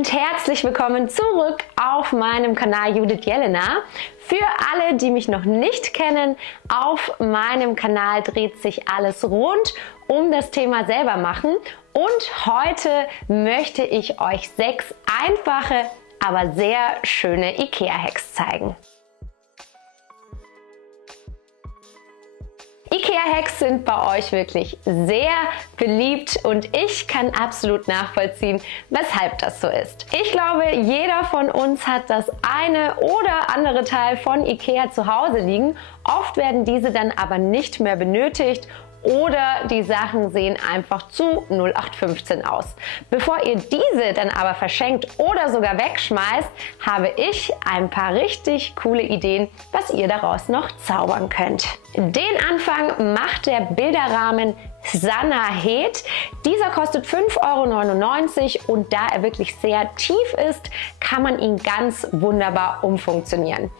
und herzlich willkommen zurück auf meinem Kanal Judith Jelena. Für alle, die mich noch nicht kennen, auf meinem Kanal dreht sich alles rund um das Thema selber machen und heute möchte ich euch 6 einfache, aber sehr schöne IKEA-Hacks zeigen. IKEA-Hacks sind bei euch wirklich sehr beliebt und ich kann absolut nachvollziehen, weshalb das so ist. Ich glaube, jeder von uns hat das eine oder andere Teil von IKEA zu Hause liegen. Oft werden diese dann aber nicht mehr benötigt oder die Sachen sehen einfach zu 0815 aus. Bevor ihr diese dann aber verschenkt oder sogar wegschmeißt, habe ich ein paar richtig coole Ideen, was ihr daraus noch zaubern könnt. Den Anfang macht der Bilderrahmen Sanahet. Dieser kostet 5,99 € und da er wirklich sehr tief ist, kann man ihn ganz wunderbar umfunktionieren.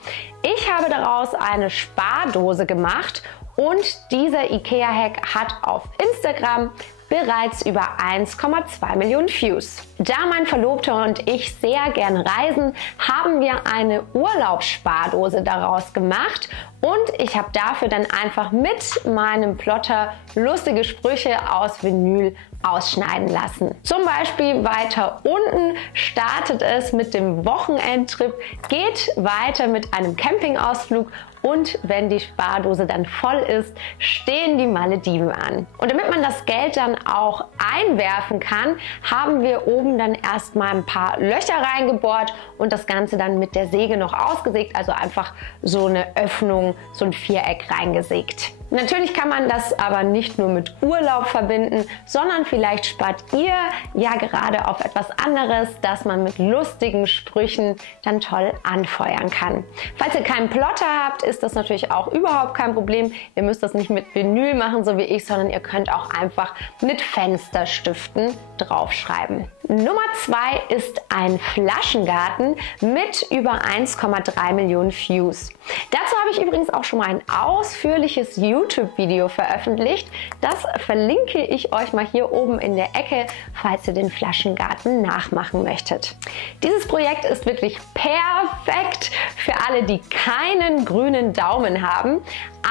Ich habe daraus eine Spardose gemacht und dieser IKEA-Hack hat auf Instagram bereits über 1,2 Millionen Views. Da mein Verlobter und ich sehr gern reisen, haben wir eine Urlaubsspardose daraus gemacht und ich habe dafür dann einfach mit meinem Plotter lustige Sprüche aus Vinyl ausschneiden lassen. Zum Beispiel weiter unten startet es mit dem Wochenendtrip, geht weiter mit einem Campingausflug und wenn die Spardose dann voll ist, stehen die Malediven an. Und damit man das Geld dann auch einwerfen kann, haben wir oben dann erstmal ein paar Löcher reingebohrt und das Ganze dann mit der Säge noch ausgesägt, also einfach so eine Öffnung, so ein Viereck reingesägt. Natürlich kann man das aber nicht nur mit Urlaub verbinden, sondern vielleicht spart ihr ja gerade auf etwas anderes, das man mit lustigen Sprüchen dann toll anfeuern kann. Falls ihr keinen Plotter habt, ist das natürlich auch überhaupt kein Problem. Ihr müsst das nicht mit Vinyl machen, so wie ich, sondern ihr könnt auch einfach mit Fensterstiften draufschreiben. Nummer 2 ist ein Flaschengarten mit über 1,3 Millionen Views. Dazu habe ich übrigens auch schon mal ein ausführliches YouTube-Video veröffentlicht. Das verlinke ich euch mal hier oben in der Ecke, falls ihr den Flaschengarten nachmachen möchtet. Dieses Projekt ist wirklich perfekt für alle, die keinen grünen Daumen haben,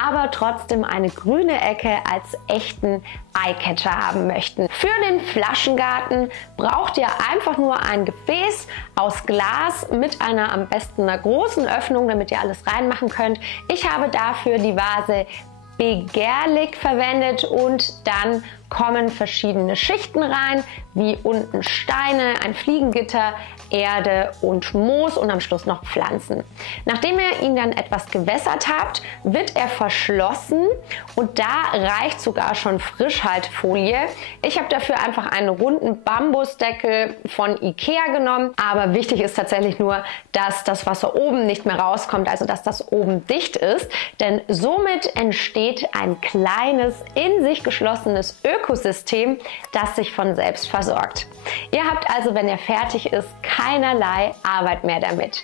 aber trotzdem eine grüne Ecke als echten Eyecatcher haben möchten. Für den Flaschengarten braucht ihr einfach nur ein Gefäß aus Glas mit einer am besten einer großen Öffnung, damit ihr alles reinmachen könnt. Ich habe dafür die Vase begehrlich verwendet und dann kommen verschiedene Schichten rein, wie unten Steine, ein Fliegengitter, Erde und Moos und am Schluss noch Pflanzen. Nachdem ihr ihn dann etwas gewässert habt, wird er verschlossen und da reicht sogar schon Frischhaltfolie. Ich habe dafür einfach einen runden Bambusdeckel von IKEA genommen, aber wichtig ist tatsächlich nur, dass das Wasser oben nicht mehr rauskommt, also dass das oben dicht ist, denn somit entsteht ein kleines, in sich geschlossenes Ökosystem, das sich von selbst versorgt. Ihr habt also, wenn er fertig ist, keinerlei Arbeit mehr damit.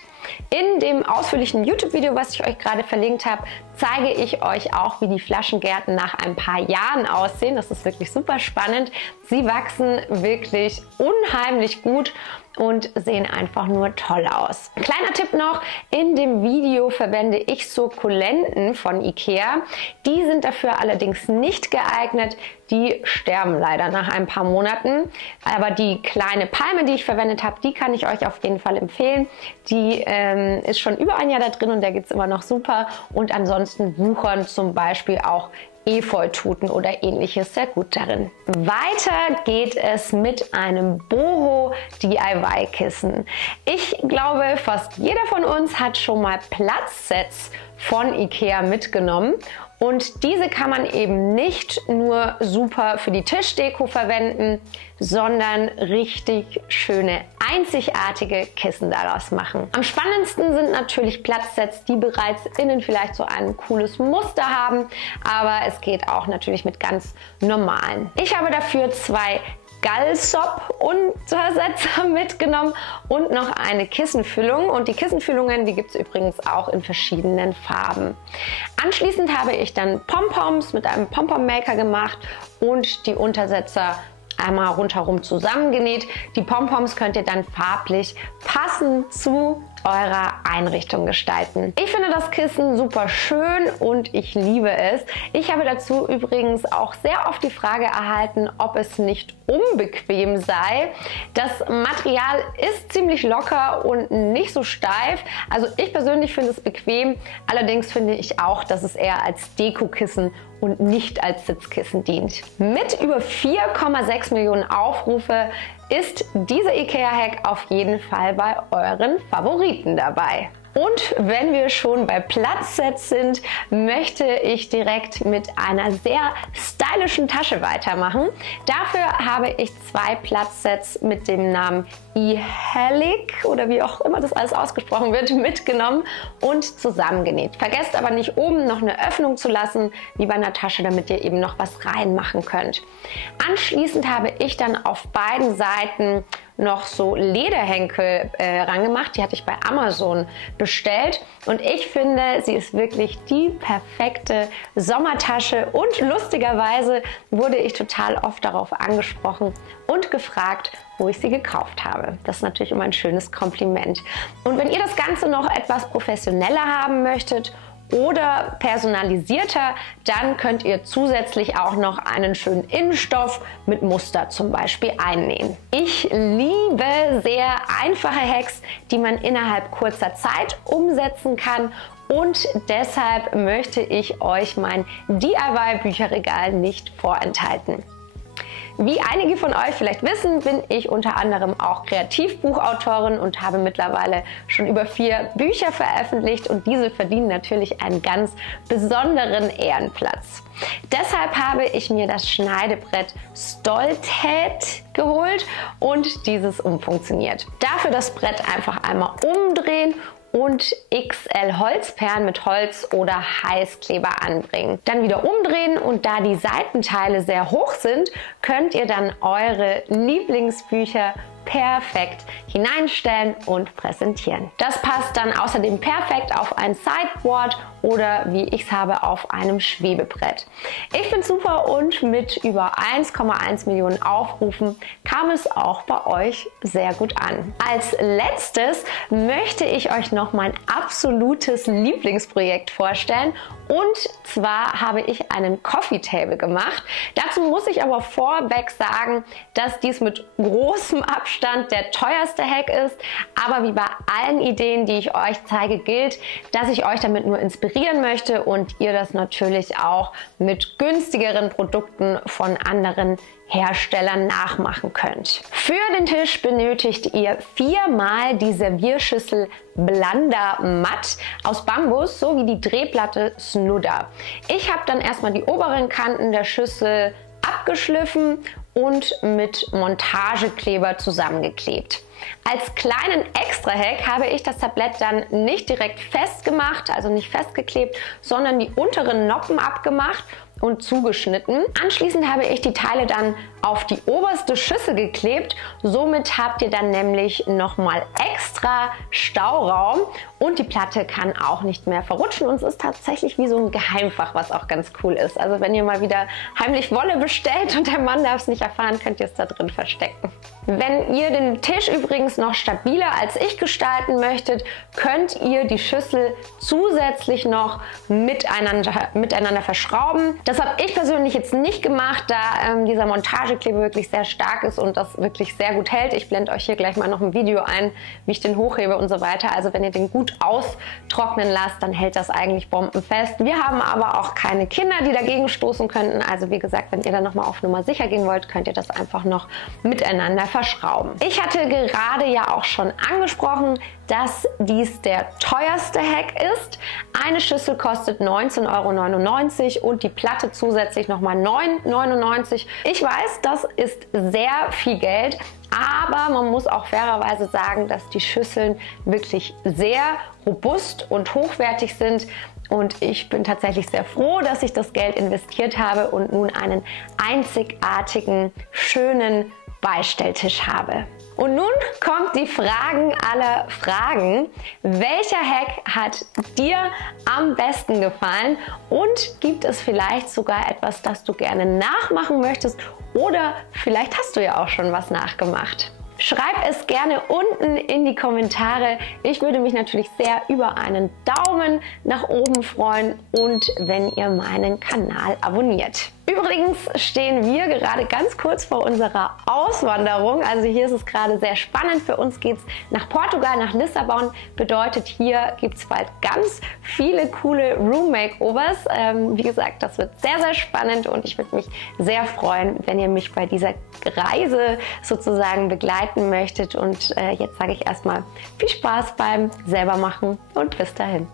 In dem ausführlichen YouTube-Video, was ich euch gerade verlinkt habe, zeige ich euch auch, wie die Flaschengärten nach ein paar Jahren aussehen. Das ist wirklich super spannend. Sie wachsen wirklich unheimlich gut und sehen einfach nur toll aus. Ein kleiner Tipp noch, in dem Video verwende ich Sukkulenten von IKEA. Die sind dafür allerdings nicht geeignet. Die sterben leider nach ein paar Monaten. Aber die kleine Palme, die ich verwendet habe, die kann ich euch auf jeden Fall empfehlen. Die ist schon über ein Jahr da drin und der geht es immer noch super. Und ansonsten wuchern zum Beispiel auch Efeututen oder ähnliches sehr gut darin. Weiter geht es mit einem Boho DIY-Kissen. Ich glaube, fast jeder von uns hat schon mal Platzsets von IKEA mitgenommen. Und diese kann man eben nicht nur super für die Tischdeko verwenden, sondern richtig schöne, einzigartige Kissen daraus machen. Am spannendsten sind natürlich Platzsets, die bereits innen vielleicht so ein cooles Muster haben, aber es geht auch natürlich mit ganz normalen. Ich habe dafür 2 Gallsop-Untersetzer mitgenommen und noch eine Kissenfüllung. Und die Kissenfüllungen, die gibt es übrigens auch in verschiedenen Farben. Anschließend habe ich dann Pompoms mit einem Pompom-Maker gemacht und die Untersetzer einmal rundherum zusammengenäht. Die Pompoms könnt ihr dann farblich passend zu eurer Einrichtung gestalten. Ich finde das Kissen super schön und ich liebe es. Ich habe dazu übrigens auch sehr oft die Frage erhalten, ob es nicht unbequem sei. Das Material ist ziemlich locker und nicht so steif. Also ich persönlich finde es bequem. Allerdings finde ich auch, dass es eher als Dekokissen und nicht als Sitzkissen dient. Mit über 4,6 Millionen Aufrufe ist dieser IKEA-Hack auf jeden Fall bei euren Favoriten dabei. Und wenn wir schon bei Platzsets sind, möchte ich direkt mit einer sehr stylischen Tasche weitermachen. Dafür habe ich 2 Platzsets mit dem Namen eHelic oder wie auch immer das alles ausgesprochen wird, mitgenommen und zusammengenäht. Vergesst aber nicht, oben noch eine Öffnung zu lassen, wie bei einer Tasche, damit ihr eben noch was reinmachen könnt. Anschließend habe ich dann auf beiden Seiten noch so Lederhenkel rangemacht. Die hatte ich bei Amazon bestellt und ich finde, sie ist wirklich die perfekte Sommertasche und lustigerweise wurde ich total oft darauf angesprochen und gefragt, wo ich sie gekauft habe. Das ist natürlich immer ein schönes Kompliment. Und wenn ihr das Ganze noch etwas professioneller haben möchtet oder personalisierter, dann könnt ihr zusätzlich auch noch einen schönen Innenstoff mit Muster zum Beispiel einnähen. Ich liebe sehr einfache Hacks, die man innerhalb kurzer Zeit umsetzen kann. Und deshalb möchte ich euch mein DIY-Bücherregal nicht vorenthalten. Wie einige von euch vielleicht wissen, bin ich unter anderem auch Kreativbuchautorin und habe mittlerweile schon über 4 Bücher veröffentlicht und diese verdienen natürlich einen ganz besonderen Ehrenplatz. Deshalb habe ich mir das Schneidebrett Stoltheit geholt und dieses umfunktioniert. Dafür das Brett einfach einmal umdrehen und XL Holzperlen mit Holz oder Heißkleber anbringen. Dann wieder umdrehen und da die Seitenteile sehr hoch sind, könnt ihr dann eure Lieblingsbücher perfekt hineinstellen und präsentieren. Das passt dann außerdem perfekt auf ein Sideboard oder wie ich es habe auf einem Schwebebrett. Ich finde es super und mit über 1,1 Millionen Aufrufen kam es auch bei euch sehr gut an. Als letztes möchte ich euch noch mein absolutes Lieblingsprojekt vorstellen und zwar habe ich einen Coffee Table gemacht. Dazu muss ich aber vorweg sagen, dass dies mit großem Abstand der teuerste Hack ist, aber wie bei allen Ideen, die ich euch zeige, gilt, dass ich euch damit nur inspirieren möchte und ihr das natürlich auch mit günstigeren Produkten von anderen Herstellern nachmachen könnt. Für den Tisch benötigt ihr 4-mal die Servierschüssel Blanda Matt aus Bambus sowie die Drehplatte Snudder. Ich habe dann erstmal die oberen Kanten der Schüssel abgeschliffen und mit Montagekleber zusammengeklebt. Als kleinen Extra-Hack habe ich das Tablett dann nicht direkt festgemacht, also nicht festgeklebt, sondern die unteren Noppen abgemacht und zugeschnitten. Anschließend habe ich die Teile dann auf die oberste Schüssel geklebt. Somit habt ihr dann nämlich nochmal extra Stauraum und die Platte kann auch nicht mehr verrutschen und es ist tatsächlich wie so ein Geheimfach, was auch ganz cool ist. Also wenn ihr mal wieder heimlich Wolle bestellt und der Mann darf es nicht erfahren, könnt ihr es da drin verstecken. Wenn ihr den Tisch übrigens noch stabiler als ich gestalten möchtet, könnt ihr die Schüssel zusätzlich noch miteinander verschrauben. Das habe ich persönlich jetzt nicht gemacht, da dieser Montagekleber wirklich sehr stark ist und das wirklich sehr gut hält. Ich blende euch hier gleich mal noch ein Video ein, wie ich den hochhebe und so weiter. Also wenn ihr den gut austrocknen lasst, dann hält das eigentlich bombenfest. Wir haben aber auch keine Kinder, die dagegen stoßen könnten. Also wie gesagt, wenn ihr dann nochmal auf Nummer sicher gehen wollt, könnt ihr das einfach noch miteinander verschrauben. Ich hatte gerade ja auch schon angesprochen, dass dies der teuerste Hack ist. Eine Schüssel kostet 19,99 € und die Platte zusätzlich nochmal 9,99 €. Ich weiß, das ist sehr viel Geld, aber man muss auch fairerweise sagen, dass die Schüsseln wirklich sehr robust und hochwertig sind. Und ich bin tatsächlich sehr froh, dass ich das Geld investiert habe und nun einen einzigartigen, schönen Beistelltisch habe. Und nun kommt die Fragen aller Fragen. Welcher Hack hat dir am besten gefallen? Und gibt es vielleicht sogar etwas, das du gerne nachmachen möchtest? Oder vielleicht hast du ja auch schon was nachgemacht. Schreib es gerne unten in die Kommentare. Ich würde mich natürlich sehr über einen Daumen nach oben freuen und wenn ihr meinen Kanal abonniert. Übrigens stehen wir gerade ganz kurz vor unserer Auswanderung. Also hier ist es gerade sehr spannend. Für uns geht es nach Portugal, nach Lissabon. Bedeutet, hier gibt es bald ganz viele coole Room-Makeovers. Wie gesagt, das wird sehr, sehr spannend und ich würde mich sehr freuen, wenn ihr mich bei dieser Reise sozusagen begleiten möchtet. Und jetzt sage ich erstmal viel Spaß beim Selbermachen und bis dahin.